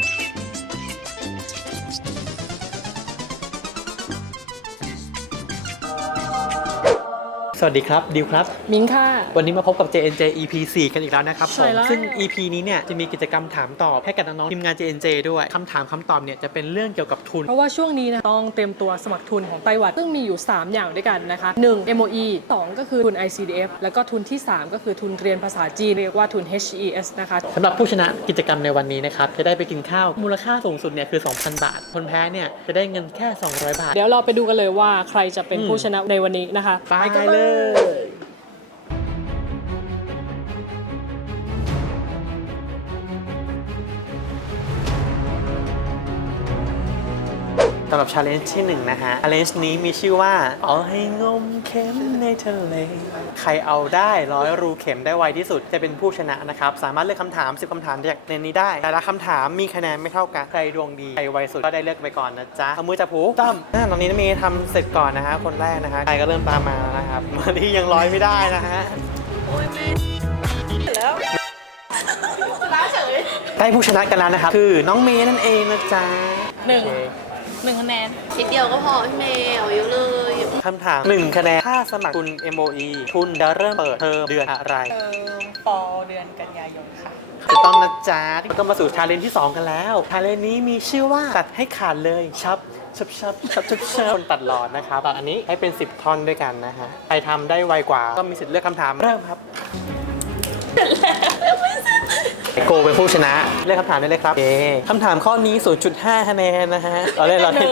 Bye. สวัสดีครับ ดิวครับ มิงค่ะ วันนี้มาพบกับ JNJ EP 4 กันอีกแล้วนะครับใช่ผมแล้วซึ่ง EP นี้เนี่ยจะมีกิจกรรมถามตอบให้กับน้องๆทีมงาน JNJ ด้วยคำถามคำตอบเนี่ยจะเป็นเรื่องเกี่ยวกับทุน เพราะว่าช่วงนี้นะต้องเตรียมตัวสมัครทุนของไต้หวันซึ่งมีอยู่ 3 อย่างด้วยกันนะคะ 1. MOE 2 ก็คือทุน ICDF แล้วก็ทุนที่ 3 ก็คือทุนเรียนภาษาจีนเรียกว่าทุน HES นะคะสำหรับผู้ชนะกิจกรรมในวันนี้นะครับจะได้ไปกินข้าวมูลค่าสูงสุดเนี่ยคือ 2,000 บาท คนแพ้เนี่ยจะได้เงินแค่ 200 บาท เดี๋ยวเราไปดูกันเลยว่าใครจะเป็นอืมผู้ชนะในวันนี้นะคะไปกันเลยอ สำหรับชาเลนจ์ที่ 1 นะฮะชาเลนจ์นี้มีชื่อว่า เอาให้งมเข็มในทะเล ใครเอาได้ร้อยรูเข็มได้ไวที่สุดจะเป็นผู้ชนะนะครับ สามารถเลือกคำถาม 10คำถามจากในนี้ได้ แต่ละคำถามมีคะแนนไม่เท่ากัน ใครดวงดี ใครไวสุดก็ได้เลือกไปก่อนนะจ๊ะ เอามือจับหูตั้มอ่าตอนนี้น้องเมย์ทำเสร็จก่อนนะฮะ คนแรกนะฮะใครก็เริ่มตามมาแล้วนะครับมาที่ยังร้อยไม่ได้นะฮะได้ผู้ชนะกันแล้วนะครับ คือน้องเมย์นั่นเองนะจ๊ะหนึ่ง โอเค หนึ่งคะแนนนิดเดียวก็พอพี่เมย์เอาเยอะเลยคำถาม 1 คะแนน ถ้าสมัครทุน MOE ทุนจะเริ่มเปิดเทอมเดือนอะไร เออปอเดือนกันยายนค่ะ จะต้องนะจ๊ะก็มาสู่ชาเลนจ์ที่ 2 กันแล้วชาเลนจ์นี้มีชื่อว่าตัดให้ขาดเลยชับชับชับชับชับชับคนตัดหลอดนะครับต่ออันนี้ให้เป็น 10 ท่อนด้วยกันนะฮะ ใครทำได้ไวกว่าก็มีสิทธิ์เลือกคำถามเริ่มครับ โกเป็นผู้ชนะ เลือกคำถามได้เลยครับเอคำถามข้อนี้ 0.5 คะแนนนะฮะเราเล่นเราเล่น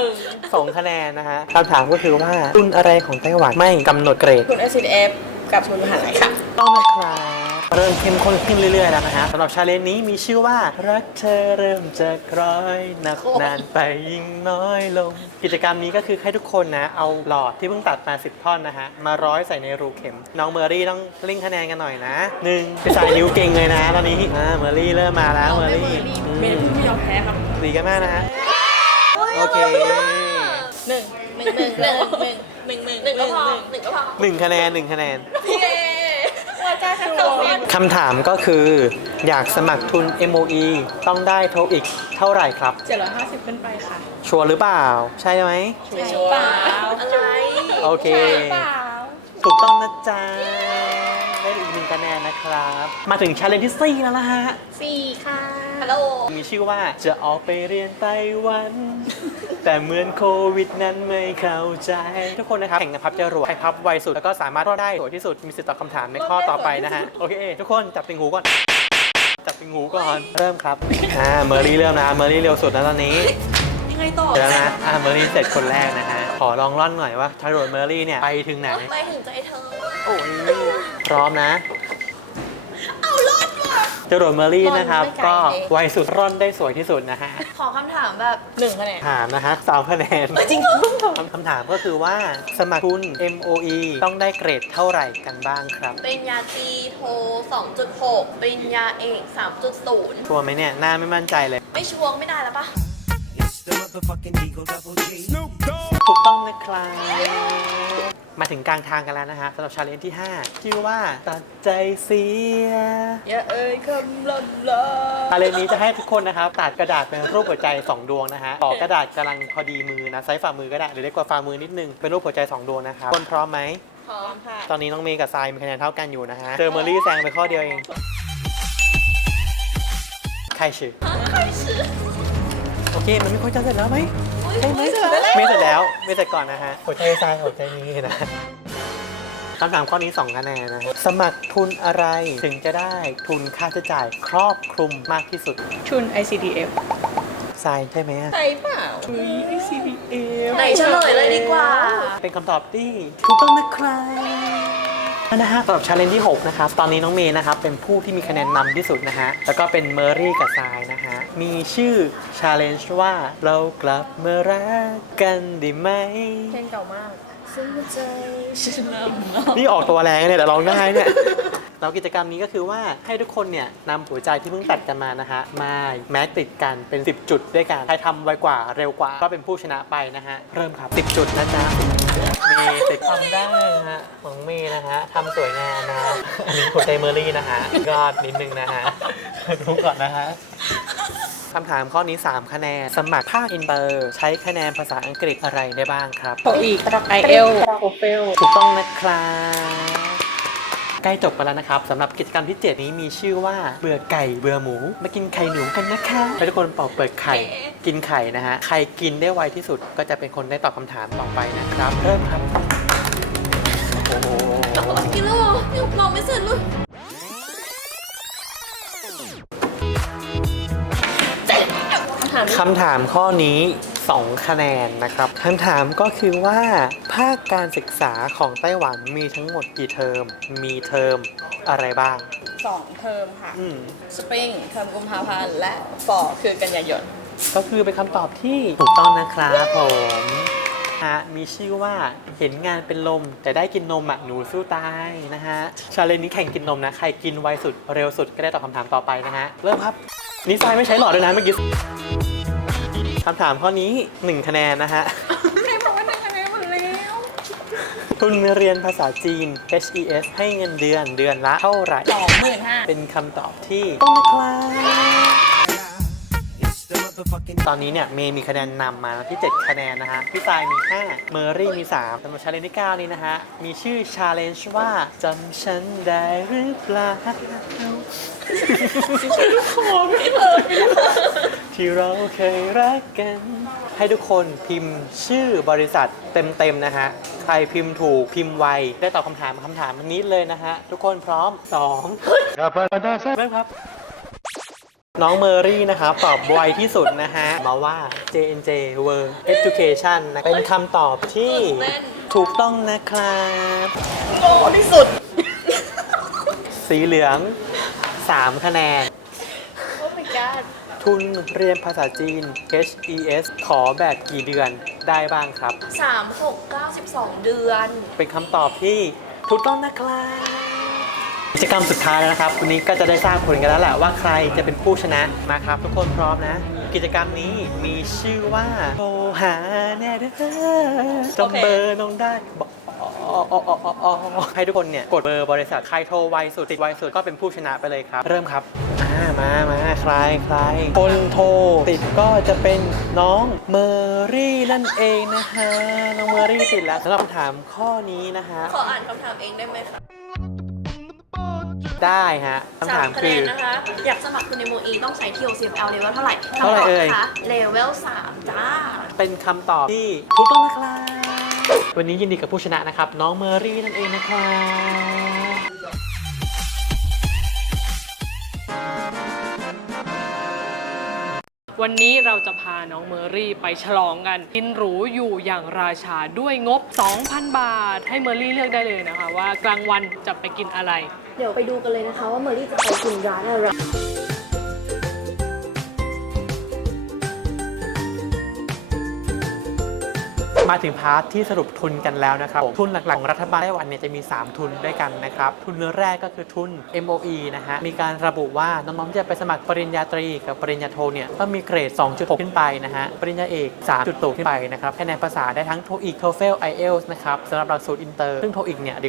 สองคะแนนนะฮะคำถามก็คือว่าทุนอะไรของไต้หวันไม่กำหนดเกรดคุณ s f กับทุนมหาลัยค่ะ ต้องนะครับ เริ่มเข้มข้นขึ้นเรื่อยๆแล้วนะฮะสำหรับชาเลนจ์นี้มีชื่อว่า รักเธอเริ่มจะกร้อยหนักนานไปยิ่งน้อยลง กิจกรรมนี้ก็คือให้ทุกคนนะ เอาหลอดที่เพิ่งตัดมา 10 ท่อนนะฮะ มาร้อยใส่ในรูเข็ม น้องเมอรี่ต้องเร่งคะแนนกันหน่อยนะหนึ่งไปใส่นิ้วเก่งเลยนะ ตอนนี้อ่าเมอรี่เริ่มมาแล้วเมอรี่เมย์ไม่ยอมแพ้ครับดีกันมากนะโอเคหนึ่งหนึ่งหนึ่งหนึ่งหนึ่งหนึ่งหนึ่งก็พอหนึ่งก็พอหนึ่งคะแนนหนึ่งคะแนนพี่ คำถามก็คืออยากสมัครทุน MOE ต้องได้โทอีกเท่าไหร่ครับ 750ขึ้นไปค่ะชัวร์หรือเปล่า ใช่ไหม ชัวร์อะไรโอเคเปล่าถูกต้องนะจ๊ะ ได้อีกหนึ่งคะแนนนะครับ มาถึงชาเลนจ์ที่ 4 แล้วนะฮะ สี่ค่ะ ฮัลโหล มีชื่อว่าจะออกไปเรียนไต้หวัน แต่เหมือนโควิดนั้นไม่เข้าใจ ทุกคนนะครับ แข่งกันพับจรวดใครพับไวสุด แล้วก็สามารถรอดได้สวยที่สุด มีสิทธิ์ตอบคำถามในข้อต่อไปนะฮะ โอเค ทุกคนจับติงหูก่อน จับติงหูก่อน เริ่มครับ อ่า เมอรี่เริ่มนะ เมอรี่เร็วสุดนะตอนนี้ ยังไงต่อเดี๋ยวนะ อ่า เมอรี่เสร็จคนแรกนะฮะ ขอลองร่อนหน่อยว่าจรวดเมอรี่เนี่ยไปถึงไหน ไปถึงใจเธอ โอ้ย พร้อมนะ เอารอดว่ะ จรวดเมอรี่นะครับ ร่อนไม่ไกลก็เลย ไวสุดร่อนได้สวยที่สุดนะฮะขอคำถามแบบหนึ่งคะแนน ถามนะฮะสามคะแนนจริงเหรอคำถามก็คือว่าสมัครทุน MOE ต้องได้เกรดเท่าไหร่กันบ้างครับ ปริญญาตรีโท 2.6 ปริญญาเอก 3.0 ชัวร์ไหมเนี่ย หน้าไม่มั่นใจเลย ไม่ชัวร์ไม่ได้แล้วปะ The motherfucking Eagle Double G. ถูกต้องนะครับ มาถึงกลางทางกันแล้วนะฮะสำหรับชาเลนจ์ที่ 5 ชื่อว่าตัดใจเสียอย่าเอ่ยคำลำลาชาเลนจ์นี้จะให้ทุกคนนะครับตัดกระดาษเป็นรูปหัวใจ 2 ดวงนะฮะต่อกระดาษกำลังพอดีมือนะไซส์ฝ่ามือก็ได้หรือเล็กกว่าฝ่ามือนิดนึงเป็นรูปหัวใจ 2 ดวงนะครับคนพร้อมไหมพร้อมค่ะตอนนี้น้องเมย์กับทรายมีคะแนนเท่ากันอยู่นะฮะเจอเมอรี่แซงไปข้อเดียวเองใครชื่อใครชื่อโอเคมันมีคนจะเสร็จแล้วไหมอุ๊ยใช่ไหม อุ๊ยเสร็จแล้วไม่เสร็จแล้วไม่เสร็จก่อนนะฮะหัวใจทรายหัวใจนี้นะคำถามข้อนี้2คะแนนนะฮะสมัครทุนอะไรถึงจะได้ทุนค่าใช้จ่ายครอบคลุมมากที่สุดทุน ICDF ทรายใช่ไหมอะใช่เปล่า ICDF ไหนเฉลยเลยดีกว่า เป็นคำตอบที่ถูกต้องนะครับนะฮะสำหรับชาเลนจ์ที่ 6 นะครับ ตอนนี้น้องเมย์นะครับ เป็นผู้ที่มีคะแนนนำที่สุดนะฮะ แล้วก็เป็นเมอรี่กับทรายนะฮะ มีชื่อชาเลนจ์ว่าเรากลับมารักกันได้ไหม เพลงเก่ามากซึ่งใจฉันนำนี่ออกตัวแรงเนี่ยแต่ร้องได้เนี่ยแล้วกิจกรรมนี้ก็คือว่าให้ทุกคนเนี่ยนำหัวใจที่เพิ่งตัดกันมานะฮะมาแม็กติดกันเป็น 10 จุดด้วยกันใครทำไวกว่าเร็วกว่าก็เป็นผู้ชนะไปนะฮะเริ่มครับ 10 จุดนะจ๊ะเมย์ติดทำได้นะฮะของเมย์นะฮะทำสวยงามนะอันนี้หัวใจเมอรี่นะฮะยอดนิดนึงนะฮะดูก่อนนะฮะท คำถามข้อนี้ 3 คะแนน สมัครภาคอินเตอร์ใช้คะแนนภาษาอังกฤษอะไรได้บ้างครับโทอีกไอเอลโอเฟลถูกต้องนะครับใกล้จบไปแล้วนะครับสำหรับกิจกรรมที่ 7 นี้มีชื่อว่าเบื่อไก่เบื่อหมู มากินไข่หนูกันนะคะให้ทุกคนปอกเปลือกไข่ กินไข่นะฮะใครกินได้ไวที่สุดก็จะเป็นคนได้ตอบคำถามต่อไปนะครับ เริ่มครับโอ้โหกินแล้วเหรอยังมองไม่เสร็จเลย ถามคำถามข้อนี้ 2 คะแนนนะครับคำถามก็คือว่า ภาคการศึกษาของไต้หวันมีทั้งหมดกี่เทอม มีเทอมอะไรบ้าง สองเทอมค่ะ อืม สปริงเทอมกุมภาพันธ์และฟอคือกันยายน ก็คือเป็นคำตอบที่ถูกต้องนะครับผมฮะมีชื่อว่าเห็นงานเป็นลม แต่ได้กินนมอะหนูสู้ตายนะฮะชาเลนนี้แข่งกินนมนะ ใครกินไวสุดเร็วสุดก็ได้ตอบคำถามต่อไปนะฮะ เริ่มครับ นิสัยไม่ใช้หลอดด้วยนะเมื่อกี้คำถามข้อนี้ 1 คะแนนนะฮะไม่บอกว่าหนึ่งคะแนนหมดแล้วทุนเรียนภาษาจีน HES ให้เงินเดือนเดือนละเท่าไหร่ สองหมื่นห้า เป็นคำตอบที่ต้องนะครับ It's the motherfucking ตอนนี้เนี่ยเมย์มีคะแนนนำมาที่ 7 คะแนนนะฮะ พี่ตายมี 5 เมอรี่มี 3สำหรับชาเลนจ์ที่ 9 นี้นะฮะ มีชื่อชาเลนจ์ว่าจำฉันได้หรือเปล่าที่เราเคยรักกัน ให้ทุกคนพิมพ์ชื่อบริษัทเต็มๆนะฮะ ใครพิมพ์ถูกพิมพ์ไว ได้ตอบคำถามคำถามนี้เลยนะฮะ ทุกคนพร้อม 2เริ่มครับ น้องเมอรี่นะครับตอบไวที่สุดนะฮะ มาว่า JNJ World Education นะเป็นคำตอบที่ถูกต้องนะครับโง่ที่สุด สีเหลือง 3 คะแนนโอ้ my god ทุนเรียนภาษาจีน HES ขอแบบกี่เดือนได้บ้างครับสามหกเก้าสิบสองเดือน เป็นคำตอบที่ถูกต้องนะครับ กิจกรรมสุดท้ายแล้วนะครับวันนี้ก็จะได้ทราบผลกันแล้วแหละว่าใครจะเป็นผู้ชนะมาครับ ทุกคนพร้อมนะ กิจกรรมนี้มีชื่อว่าโทรหาแน่เด้อจำเบอร์น้องได้บอกอ๋อออออออให้ทุกคนเนี่ยกดเบอร์บริษัทใครโทรไวสุดติดไวสุดก็เป็นผู้ชนะไปเลยครับ เริ่มครับอ่ามามาใครใครคนโทรติดก็จะเป็นน้องเมอรี่นั่นเองนะฮะน้องเมอรี่ติดแล้วสำหรับคำถามข้อนี้นะฮะขออ่านคำถามเองได้ไหมคะ ได้ฮะคำถามคะคืแนอนนะคะ อยากสมัครคุณในโมอีต้องใช้ TOCFL เลเวลเท่าไหร่เท่าไหร่เอ่ย คำตบนะคะเลเวล3จ้า เป็นคำตอบที่ถูกต้องนะครับวันนี้ยินดีกับผู้ชนะนะครับ น้องเมอรี่นั่นเองนะครับ วันนี้เราจะพาน้องเมอรี่ไปฉลองกัน กินหรูอยู่อย่างราชาด้วยงบ 2,000 บาท ให้เมอรี่เลือกได้เลยนะคะ ว่ากลางวันจะไปกินอะไร เดี๋ยวไปดูกันเลยนะคะว่าเมอรี่จะไปกินร้านอะไร มาถึงพาร์ทที่สรุปทุนกันแล้วนะครับ ทุนหลักๆของรัฐบาลไต้หวันเนี่ยจะมี 3 ทุนด้วยกันนะครับ ทุนแรกก็คือทุน MOE นะฮะ มีการระบุว่าน้องๆที่จะไปสมัครปริญญาตรีกับปริญญาโทเนี่ยต้องมีเกรด 2.6 ขึ้นไปนะฮะ ปริญญาเอก 3.0 ขึ้นไปนะครับคะแนนภาษาได้ทั้ง TOEIC TOEFL IELTS นะครับสำหรับหลักสูตรอินเตอร์ ซึ่ง TOEIC เนี่ยดิ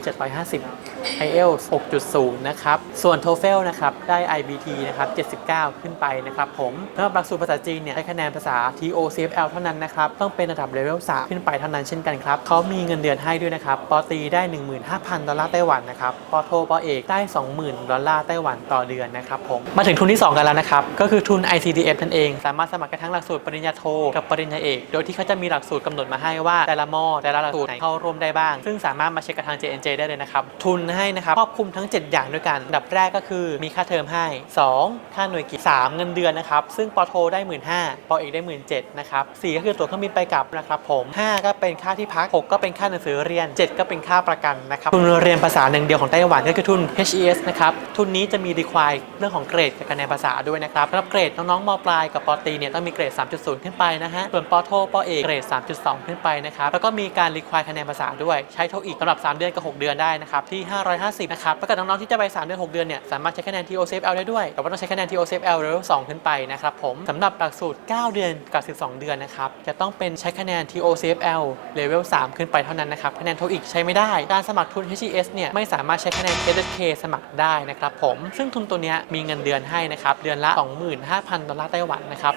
750 IELTS 6.0 นะครับ ส่วน TOEFL นะครับได้ IBT นะครับ79 ขึ้นไปนะครับผมสำหรับหลักสูตรภาษาจีนเนี่ยได้คะแนนภาษา TOCFL เท่านั้นนะครับต้องเป็นระดับเลเวล3ขึ้นไปเท่านั้นเช่นกันครับเขามีเงินเดือนให้ด้วยนะครับปอตีได้ 15,000 ดอลลาร์ไต้หวันนะครับปอโทปอเอกได้ 20,000 ดอลลาร์ไต้หวันต่อเดือนนะครับผมมาถึงทุนที่ 2 กันแล้วนะครับ ก็คือทุน ICDF นั่นเอง สามารถสมัครกันทั้งหลักสูตรปริญญาโทกับปริญญาเอก โดยที่เขาจะมีหลักสูตรกำหนดมาให้ว่าแต่ละมอแต่ละหลักสูตรไหนเข้าร่วมได้บ้าง ซึ่งสามารถมาเช็คกับทาง JNJ ได้เลยนะครับทุนให้นะครับครอบคลุมทั้ง 7 อย่างด้วยกันอันดับแรกก็คือมีค่าเทอมให้ 2 ค่าหน่วยกิจ3เงินเดือนนะครับซึ่งปอโทได้ 15,000ปอเอกได้ 17,000นะครับ4ก็คือตั๋วเครื่องบินไปกลับนะครับผม5ก็เป็นค่าที่พัก 6 ก็เป็นค่าหนังสือเรียน 7 ก็เป็นค่าประกันนะครับทุนเรียนภาษาหนึ่งเดียวของไต้หวันก็คือทุน HES นะครับทุนนี้จะมี require เรื่องของเกรดกับคะแนนภาษาด้วยนะครับสำหรับเกรดน้องๆมปลายกับปตรีเนี่ยต้องมีเกรด 3.0 ขึ้นไปนะฮะส่วนปโทปเอกเกรด 3.2 ขึ้นไปนะครับแล้วก็มีการ require คะแนนภาษาด้วยใช้โทอีกสำหรับ 3 เดือนกับ 6 เดือนได้นะครับที่ 550 นะครับถ้าเกิดน้องๆที่จะไป 3 เดือน 6 เดือนเนี่ยสามารถใช้คะแนน TOCFL ได้ด้วย แต่ว่าต้องใช้คะแนน TOCFL level 2ขึ้นไปนะครับผมสำหรับหลักสูตร 9 เดือนกับ 12 เดือนนะครับจะต้องเป็นใช้คะแนน TOCFL TOEFL Level 3 ขึ้นไปเท่านั้นนะครับคะแนน TOEIC ใช้ไม่ได้ การสมัครทุน HES เนี่ยไม่สามารถใช้คะแนน SSK สมัครได้นะครับผมซึ่งทุนตัวเนี้ยมีเงินเดือนให้นะครับเดือนละ 25,000 ดอลลาร์ไต้หวันนะครับ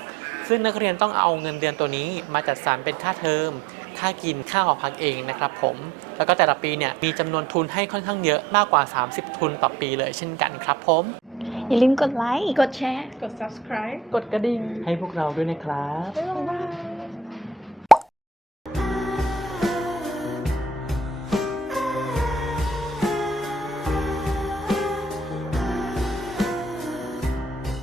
ซึ่งนักเรียนต้องเอาเงินเดือนตัวนี้มาจัดสรรเป็นค่าเทอมค่ากินค่าหอพักเองนะครับผม แล้วก็แต่ละปีเนี่ยมีจำนวนทุนให้ค่อนข้างเยอะมากกว่า 30 ทุนต่อปีเลยเช่นกันครับผม อย่าลืมกดไลค์ กดแชร์ กด subscribe กดกระดิ่งให้พวกเราด้วยนะครับบ๊ายบาย